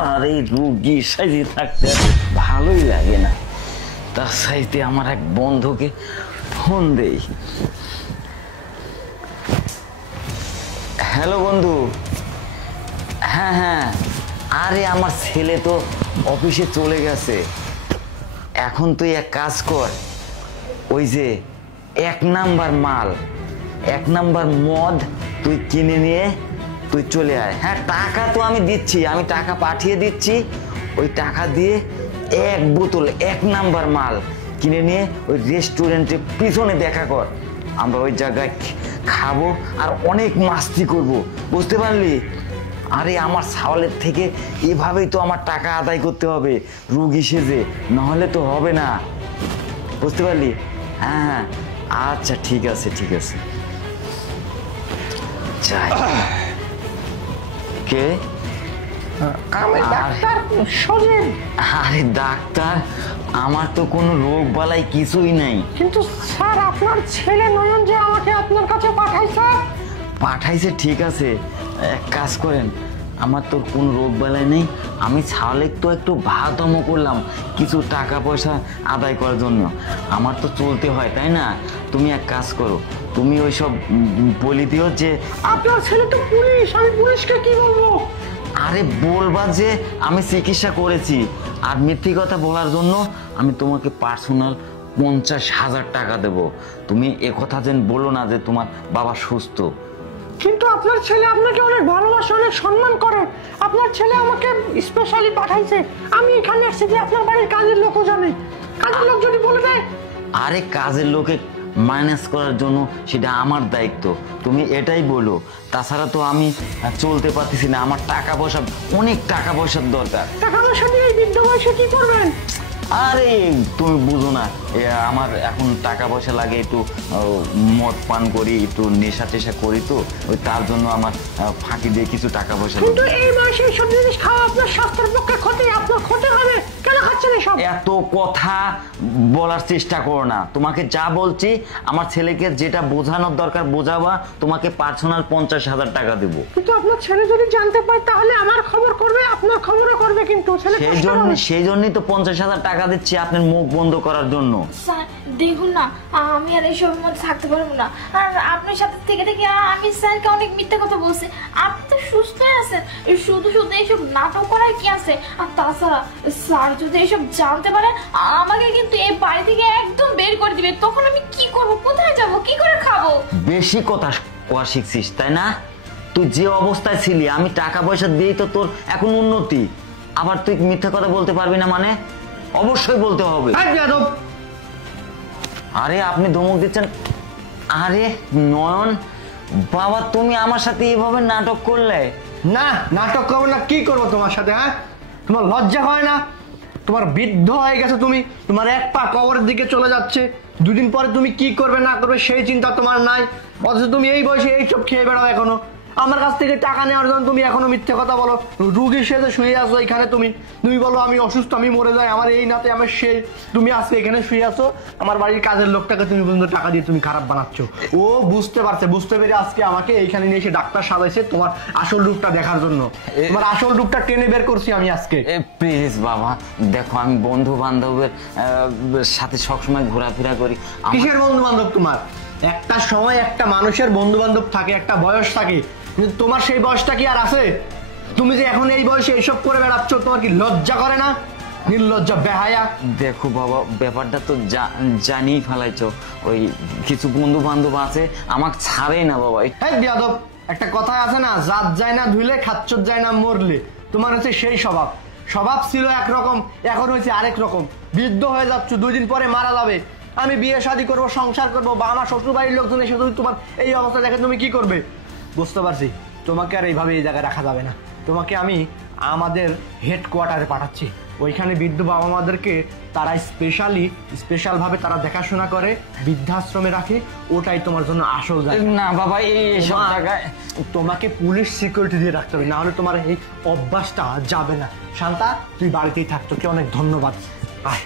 আর এই রুগী সাইজে থাকতে ভালোই লাগে না। তার সাইতে আমার এক বন্ধুকে ফোন দেই। হ্যালো বন্ধু। হ্যাঁ হ্যাঁ, আরে আমার ছেলে তো অফিসে চলে গেছে। এখন তুই এক কাজ কর, ওই যে 1 নাম্বার মাল, 1 নাম্বার মদ তুই কিনে নিয়ে তুই চলে আয়। হ্যাঁ, টাকা তো আমি দিচ্ছি, আমি টাকা পাঠিয়ে দিচ্ছি। ওই টাকা দিয়ে 1 বোতল 1 নাম্বার মাল কিনে নিয়ে ওই রেস্টুরেন্টের পিছনে দেখা কর। আমরা ওই জায়গায় খাবো আর অনেক মাস্তি করব, বুঝতে পারলি? আরে আমার ছাওয়ালের থেকে এভাবেই তো আমার টাকা আদায় করতে হবে, রুগী সেজে, নাহলে তো হবে না, বুঝতে পারলি? হ্যাঁ আচ্ছা ঠিক আছে ঠিক আছে। যাই। কে? আমি ডাক্তার সজীব। আরে ডাক্তার, আমার তো কোনো রোগ বালাই কিছুই নাই। কিন্তু স্যার আপনার ছেলে নয়ন যে আমাকে আপনার কাছে পাঠাইছে ঠিক আছে, এক কাজ করেন, আমার তোর কোন রোগ বালাই নেই। আমি ছাওয়ালে তো একটু ভাতমো করলাম কিছু টাকা পয়সা আদায় করার জন্য, আমার তো চলতে হয় তাই না? তুমি এক কাজ করো, তুমি ওইসব বলি দিও যে আপনার ছেলে তো পুলিশ, আমি পুলিশকে কি বলবো? আরে বলবা যে আমি চিকিৎসা করেছি, আর মিথ্যে কথা বলার জন্য আমি তোমাকে পার্সোনাল 50,000 টাকা দেবো। তুমি একথা যেন বলো না যে তোমার বাবা সুস্থ। কিন্তু আপনার ছেলে আপনাকে অনেক ভালোবাসে, অনেক সম্মান করে। আপনার ছেলে আমাকে স্পেশালি পাঠাইছে, আমি এখানে আসছি যে আপনার বাড়ির কাজের লোকও জানে। কাজের লোক যদি বলে দেয়, আরে কাজের লোকে ম্যানেজ করার জন্য সেটা আমার দায়িত্ব, তুমি এটাই বলো। তাছাড়া তো আমি চলতে পারতেছি না, আমার টাকা পয়সা, অনেক টাকা পয়সার দরকার। টাকা পয়সা দিয়ে এই বৃদ্ধ বয়সে কি করবেন? আরে তুমি বুঝো না, আমার এখন টাকা পয়সা লাগে, একটু মদ পান করি, একটু নেশা টেশা করি, তো ওই তার জন্য আমার ফাঁকি দিয়ে কিছু টাকা পয়সা। কিন্তু এই বয়সে সব জিনিস খাওয়া আপনার স্বাস্থ্যের পক্ষে ক্ষতি, আপনার ক্ষতি হবে। কেন খাচ্ছেন এসব? এত কথা বলার চেষ্টা করো না, তোমাকে যা বলছি আমার ছেলেকে যেটা বোঝানোর দরকার বোঝাবা, তোমাকে পার্সোনাল 50,000 টাকা দেবো। কিন্তু আপনার ছেলে যদি জানতে পারে তাহলে আমার খবর করবে, আপনার খবরও করবে। কিন্তু সেই জন্যই তো 50,000 টাকা দিচ্ছি আপনার মুখ বন্ধ করার জন্য। স্যার দেখুন না, আমি আর এইসবের মধ্যে থাকতে পারবো না। আর আপনার সাথে থেকে থেকে আমি স্যারকে অনেক মিথ্যে কথা বলছি। আপনি তো সুস্থ আছেন, শুধু শুধু এইসব নাটক করার কি আছে? আর তাছাড়া স্যার যদি এইসব জানতে পারে, আমাকে কিন্তু এই বাড়ি থেকে একদম বের করে দিবে। তখন আমি কি করবো, কোথায় যাবো, কি করে খাবো? বেশি কথা কোয়া শিখছিস তাই না? তুই যে অবস্থায় ছিলি, আমি টাকা পয়সা দিয়েই তো তোর এখন উন্নতি। আবার তুই মিথ্যা কথা বলতে পারবি না মানে? অবশ্যই বলতে হবে। আরে আপনি ধমক দিচ্ছেন। আরে নয়ন বাবা, তুমি আমার সাথে এইভাবে নাটক করলে? না, নাটক করবো না, কি করবো তোমার সাথে? হ্যাঁ, তোমার লজ্জা হয় না? তোমার বৃদ্ধ হয়ে গেছে তুমি, তোমার এক পা কবরের দিকে চলে যাচ্ছে, দুদিন পরে তুমি কি করবে না করবে সেই চিন্তা তোমার নাই, অথচ তুমি এই বয়সে এইসব খেয়ে বেড়াও এখনো। আমার কাছ থেকে টাকা নেওয়ার জন্য তুমি এখনো মিথ্যে কথা বলো। রুগীর সাথে শুয়ে আসো এখানে, তুমি বলো আমি অসুস্থ, আমি মরে যাই, আমার এই নাতে আমার সেই। তুমি আজকে এখানে শুয়ে আসো, আমার বাড়ির কাজের লোকটাকে তুমি পর্যন্ত টাকা দিয়ে তুমি খারাপ বানাচ্ছ। ও বুঝতে পারছে, বুঝতে পেরে আজকে আমাকে এইখানে নিয়ে এসে ডাক্তার সাজাইছে তোমার আসল রূপটা দেখার জন্য। তোমার আসল রূপটা টেনে বের করছি আমি আজকে। প্লিজ বাবা দেখো, আমি বন্ধু বান্ধবের সাথে সবসময় ঘোরাফেরা করি। কিসের বন্ধু বান্ধব তোমার? একটা সময় একটা মানুষের বন্ধু বান্ধব থাকে, একটা বয়স থাকে, কিন্তু তোমার সেই বয়সটা কি আর আছে? তুমি যে এখন এই বয়সে এইসব করে বেড়াচ্ছ, তোমার কি লজ্জা করে না? নির্লজ্জা বেহায়া। দেখো বাবা, ব্যাপারটা তো জানিয়ে ফেলাইছো, ওই কিছু বন্ধু বান্ধব আছে আমাকে ছাড়ে না বাবা। এই বিয়াদব, একটা কথা আছে না, জাত যায় না ধুইলে খাচ্চর যায় না মরলে। তোমার হচ্ছে সেই স্বভাব। স্বভাব ছিল একরকম, এখন হয়েছে আরেক রকম। বৃদ্ধ হয়ে যাচ্ছ, 2 দিন পরে মারা যাবে। আমি বিয়ে শাদী করবো, সংসার করবো, বা আমার শ্বশুর বাড়ির লোকজন এসে তোমার এই অবস্থা দেখে তুমি কি করবে? বুঝতে পারছি, তোমাকে আর এইভাবে এই জায়গায় রাখা যাবে না। তোমাকে আমি আমাদের হেডকোয়ার্টারে পাঠাচ্ছি। ওইখানে বৃদ্ধ বাবা মাদেরকে তারা স্পেশাল ভাবে তারা দেখাশোনা করে, বৃদ্ধাশ্রমে রাখে। ওটাই তোমার জন্য আসল জায়গা। না বাবা, এইসব জায়গায় তোমাকে পুলিশ সিকিউরিটি দিয়ে রাখতে হবে, না হলে তোমার এই অভ্যাসটা যাবে না। শান্তা, তুই বাড়িতেই থাক, তোকে অনেক ধন্যবাদ। আয়।